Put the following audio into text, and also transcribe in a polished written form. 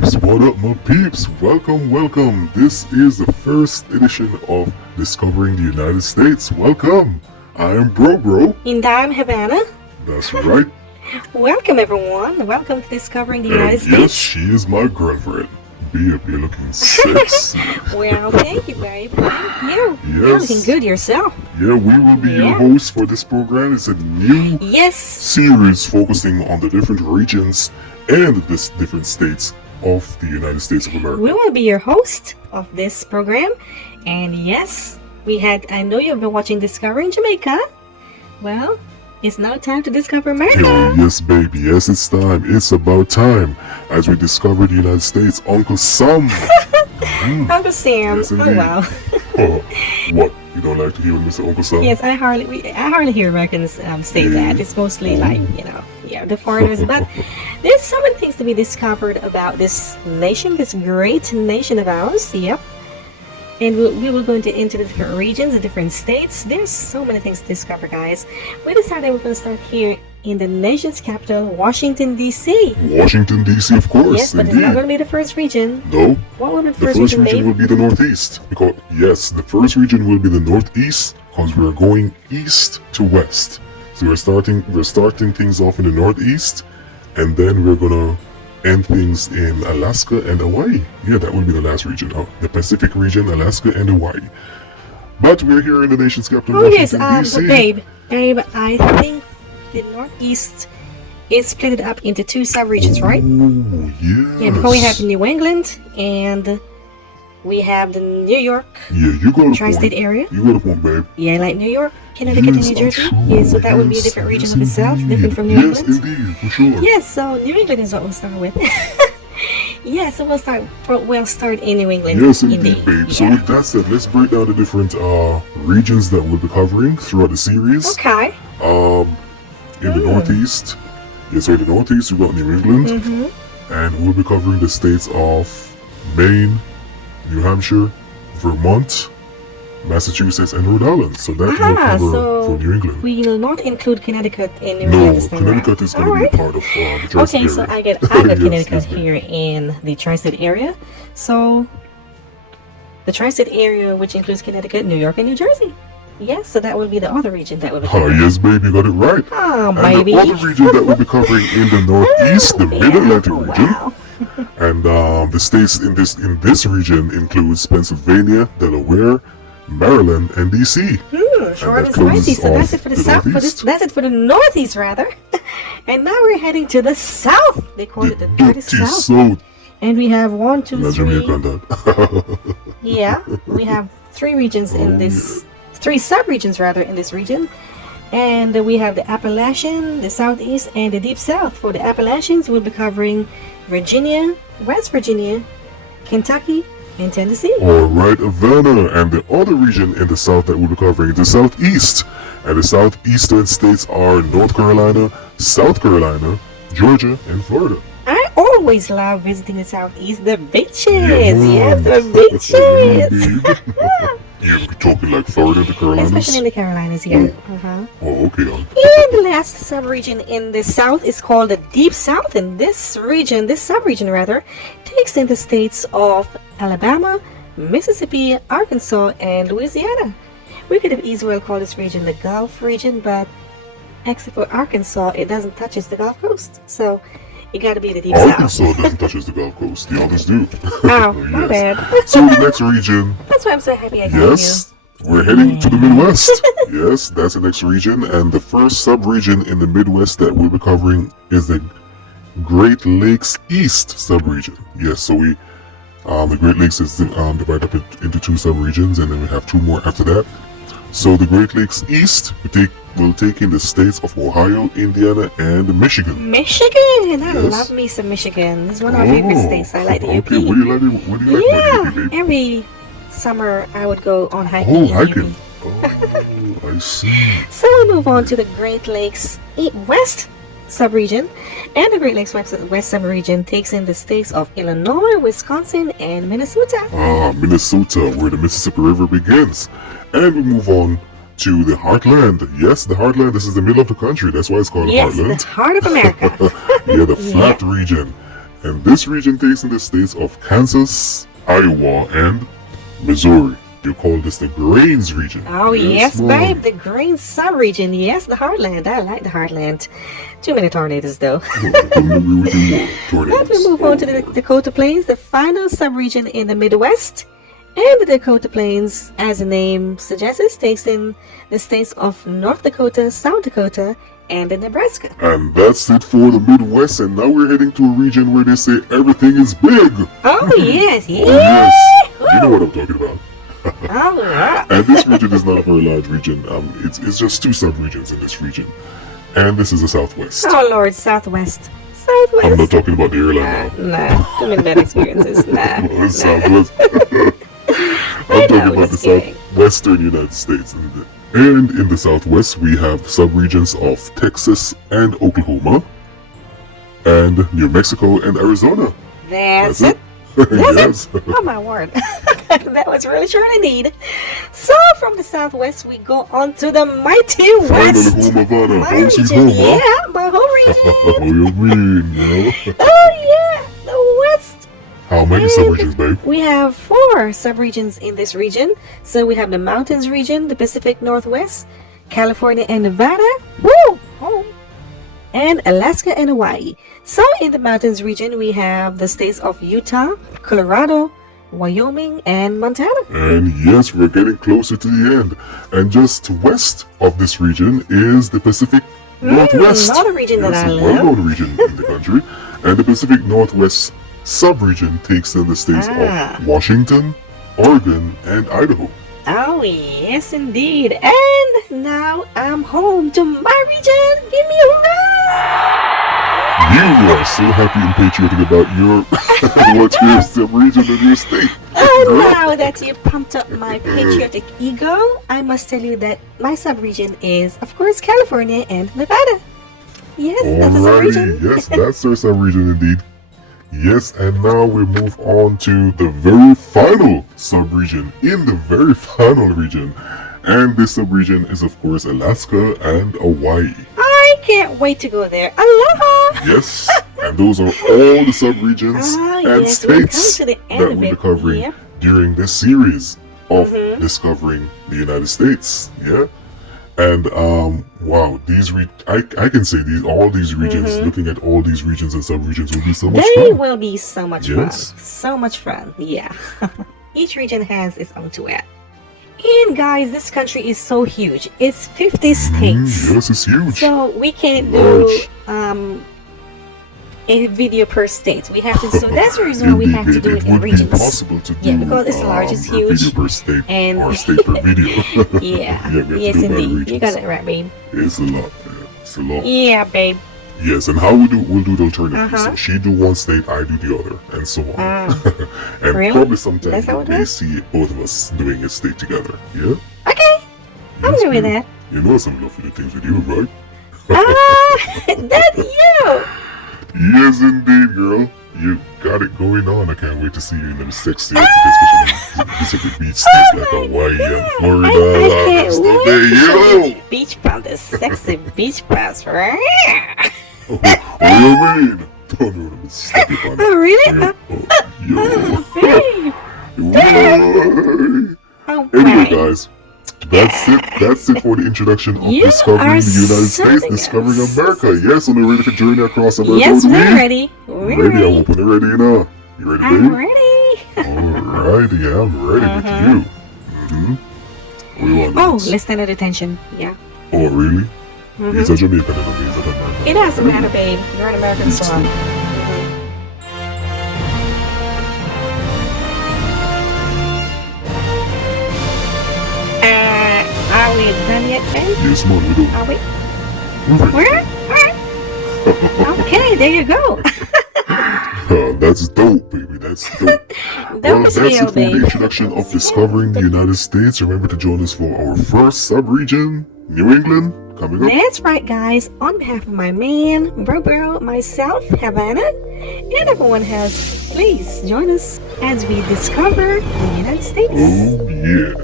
peeps? What up, my peeps? Welcome. This is the first edition of Discovering the United States. Welcome. I am Bro. And I'm Havannah. That's right. Welcome, everyone. Welcome to Discovering the United States. Yes, she is my girlfriend. Be up here looking sexy. Well, thank you, babe. Thank you. Yes. You're looking good yourself. Yeah, we will be your hosts for this program. It's a new series focusing on the different regions and the different states of the United States of America. We will be your host of this program. And yes, I know you've been watching Discovering Jamaica. Well, it's now time to discover America. Oh, yes, baby. Yes, it's time. It's about time. As we discover the United States, Uncle Sam. Uncle Sam. Yes, oh, wow. What? You don't like to hear Mr. Uncle Sam? Yes, I hardly hear Americans say that. It's mostly like, the foreigners. But there's so many things to be discovered about this nation, this great nation of ours. Yep. And we will go into the different regions, the different states. There's so many things to discover, guys. We decided we're going to start here in the nation's capital, Washington, D.C. Washington, D.C., of course. Yes, but indeed. it's not going to be the first region. No. What will be the first region will be the Northeast. Because, yes, the first region will be the Northeast because we're going east to west. So we're starting things off in the Northeast, and then we're going to end things in Alaska and Hawaii. Yeah, that will be the last region. The Pacific region, Alaska and Hawaii. But we're here in the nation's capital, Washington, D.C. Babe, I think the Northeast is split up into two sub-regions, right? Oh, yes. Yeah, because we have New England and we have the New York tri-state area. You got a point, babe. Yeah, like New York, Connecticut, and New Jersey. Yeah, so that would be a different region of itself, different from New England. Yes, indeed, for sure. Yes, so New England is what we'll start with. Yeah, so we'll start in New England. Yes, indeed, babe. Yeah. So with that said, let's break down the different regions that we'll be covering throughout the series. Okay. In the Northeast, in the Northeast, we've got New England, and we'll be covering the states of Maine, New Hampshire, Vermont, Massachusetts, and Rhode Island. So that will cover for New England. We will not include Connecticut in New England. No, Connecticut is going to be part of the tri-state area. So I got Connecticut here in the tri-state area. So the tri-state area, which includes Connecticut, New York, and New Jersey. Yes, so that will be the other region that will be covering. Yes, baby, you got it right. Oh, and baby. the other region that we'll be covering in the Northeast, the Mid-Atlantic region. And the states in this region includes Pennsylvania, Delaware, Maryland, and DC. Short and spicy. So that's it for the South. That's it for the Northeast, rather. And now we're heading to the South. They call it the dirty South. And we have 1, 2, 3. Yeah, we have 3 regions in this. 3 sub-regions rather in this region. And we have the Appalachian, the Southeast, and the Deep South. For the Appalachians, we'll be covering Virginia, West Virginia, Kentucky, and Tennessee. Alright, Havana. And the other region in the South that we'll be covering is the Southeast. And the Southeastern states are North Carolina, South Carolina, Georgia, and Florida. I always love visiting the Southeast. The beaches. Yes, the beaches. You're talking like Florida, the Carolinas? Especially in the Carolinas, yeah. Oh, okay. And the last sub-region in the South is called the Deep South. And this sub-region rather, takes in the states of Alabama, Mississippi, Arkansas, and Louisiana. We could have easily called this region the Gulf region, but except for Arkansas, it doesn't touch the Gulf Coast. So it got to be the Deep South. Arkansas doesn't touch the Gulf Coast. The others do. Oh, my bad. So the next region. That's why I'm so happy I got you. Yes, we're heading to the Midwest. Yes, that's the next region. And the first sub-region in the Midwest that we'll be covering is the Great Lakes East sub-region. Yes, so the Great Lakes is divided up into 2 sub-regions, and then we have 2 more after that. So the Great Lakes East will take in the states of Ohio, Indiana, and Michigan. Michigan! I love me some Michigan. It's one of my favorite states. I like the UP. Okay, what do you like about the UP, babe? Every summer I would go on hiking. Oh, hiking. Oh, I see. So we move on to the Great Lakes West sub-region. And the Great Lakes West sub-region takes in the states of Illinois, Wisconsin, and Minnesota. Minnesota, where the Mississippi River begins. And we move on to the Heartland. Yes, the Heartland. This is the middle of the country. That's why it's called Heartland. Yes, the heart of America. Yeah, the flat region. And this region takes in the states of Kansas, Iowa, and Missouri. You call this the Grains region. Oh, yes, ma'am. babe. The Green sub-region. Yes, the heartland. I like the heartland. Too many tornadoes, though. I couldn't agree with you more. Tornadoes. Let me move on to the Dakota Plains, the final sub-region in the Midwest. And the Dakota Plains, as the name suggests, takes in the states of North Dakota, South Dakota, and Nebraska. And that's it for the Midwest, and now we're heading to a region where they say everything is big. Oh, yes. Oh, yes. You know what I'm talking about. All right. And this region is not a very large region. It's just 2 sub-regions in this region. And this is the Southwest. Oh, Lord, Southwest. I'm not talking about the airline now. Nah, too many bad experiences. Nah. Well, it's Southwest. I'm talking about the southwestern United States. And in the Southwest, we have subregions of Texas and Oklahoma, and New Mexico and Arizona. That's it. Yes. Oh, my word. That was really short indeed. So, from the Southwest, we go on to the mighty West. Finally, home Havannah. My Home sweet region, home, huh? yeah, my whole region. What do you mean, girl? Oh, yeah, the West. How many subregions, babe? We have 4 subregions in this region. So we have the Mountains region, the Pacific Northwest, California and Nevada, woo, home, and Alaska and Hawaii. So in the Mountains region, we have the states of Utah, Colorado, Wyoming, and Montana. And yes, we're getting closer to the end. And just west of this region is the Pacific Northwest. Another region that I a love. well-known region in the country. And the Pacific Northwest sub-region takes in the states of Washington, Oregon, and Idaho. Oh, yes, indeed. And now I'm home to my region. Give me a round. You are so happy and patriotic about your what's your sub-region of your state. Oh, now that you pumped up my patriotic ego, I must tell you that my sub-region is, of course, California and Nevada. Yes, that's a sub-region. Yes, that's our sub-region indeed. Yes, and now we move on to the very final sub-region in the very final region. And this sub-region is, of course, Alaska and Hawaii. I can't wait to go there. Aloha! Yes, and those are all the sub-regions and yes, we've come states to the end that of we'll it. be covering Yep. during this series of Discovering the United States. Yeah? And wow, I can say all these regions, looking at all these regions and sub-regions will be so much They fun. will be so much fun. So much fun. Yeah. Each region has its own duet. And guys, this country is so huge. It's 50 states. Yes, it's huge. So we can't Large. do a video per state. We have to. So that's the reason why we have to do it in would be regions. impossible to do. Yeah, because it's large, it's a huge. Video per state And- or state per video. Yeah. we have to Yes, do it by indeed. You regions. got it right, babe. It's a lot. Man. It's a lot. Yeah, babe. Yes, and how we'll do the alternative. Uh-huh. So she do one state, I do the other, and so on. And Really? probably sometime That's how it they works? see both of us doing a state together. Yeah? Okay. I'm Yes, good with babe. that. You know some lovely things with you, right? That's you. Yes, indeed, girl. You got it going on. I can't wait to see you in them sexy, especially in Pacific Beach states like Hawaii and Florida. I and can't stuff. wait Hey, to show yo! you beach bum, the sexy beach bums, right? What do you mean? Don't know to step it on. Oh, really? Yo. Oh, Anyway, right. guys, that's it for the introduction of You Discovering are the United States, something Discovering else. America. Yes, on the ready for journey across America. Yes, with we're me? ready. We're Ready, I'm ready. hoping you're ready, you know. You ready, I'm babe? ready. Alright, yeah, I'm ready with you. What do you want Oh, next? let's stand at attention. Yeah. Oh, really? Mhm. Is that Jamaican or is that American? It doesn't matter, babe. You're an American It's song. Are we done yet, babe? Yes, man, we do. Are we? Move it. Where? Okay, there you go. That's dope, baby. That's dope. That Well, was that's real, it for the babe. introduction of Discovering the United States. Remember to join us for our first sub-region, New England, coming up. That's right, guys. On behalf of my man, Bro, myself, Havannah, and everyone else, please join us as we discover the United States. Oh, yeah.